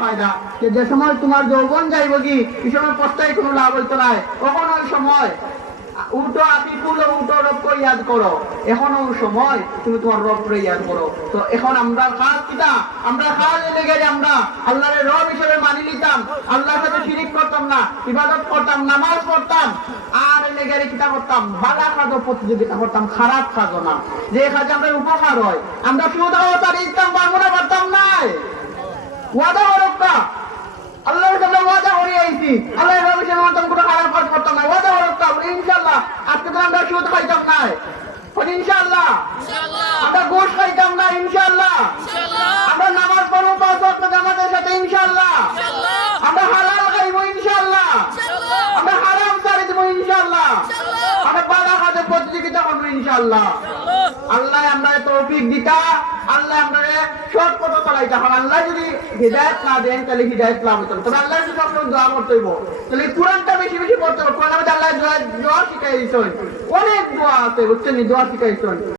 ফায়দা যে সময় তোমার যৌবন যাইব কি এই সময় পস্তায় কোনো লাভ হইতো না, কখন ওই সময় উল্টো আপনি পুরো উল্টো রবকে ইয়াদ করো, এখন ওই সময় তুমি তোমার রবকে ইয়াদ করো। তো এখন আমরা খাস কিতা, আমরা খাস লেগে আমরা আল্লাহর রব হিসেবে মানি নিতাম, আল্লাহর সাথে শিরিক করতাম না, ইবাদত করতাম, নামাজ পড়তাম, আর লেগে কিতা করতাম, ভালো কাজও প্রতিযোগিতা করতাম, খারাপ কাজও না, যে কাজে আমরা উপকার হয়। আমরা সুদ আওতার ইসলাম পারবো না, পারতাম নাই, ওয়াদা হরক্কা আল্লাহর সাথে ওয়াদা করে আইছি, আল্লাহর রব হিসেবে মানতাম, কোনো খারাপ কাজ করতাম না, ওয়াদা হরক্কা ইনশাআল্লাহ আজকে তো আমরা সুদ খাইতাম না, ইনশাআল্লাহ আমরা গোশ খাইতাম না, ইনশাআল্লাহ আমরা নামাজ পড়বো 5 ওয়াক্ত জামাতের সাথে, ইনশাআল্লাহ আমরা হালাল খাইবো, ইনশাআল্লাহ আমরা হারাম ছাড়ি দেবো, ইনশাআল্লাহ আমরা ভালো কাজে প্রতিযোগিতা করবো, ইনশাআল্লাহ। আল্লাহ আমরা তৌফিক দিতা, আল্লাহ আমরা সৎ পথে চালাইতে হবে। আল্লাহ যদি হিদায়াত না দেন তাহলে হিদায়াত লাভ হতো না, তবে আল্লাহ যদি সবসময় দোয়া করতে হইব, তাহলে কোরআনটা বেশি বেশি পড়তে হবে। কোরআন আল্লাহ দোয়া শিখাই দিচ্ছেন, অনেক দোয়া আছে বুঝছেন, দোয়া শিখাইছেন।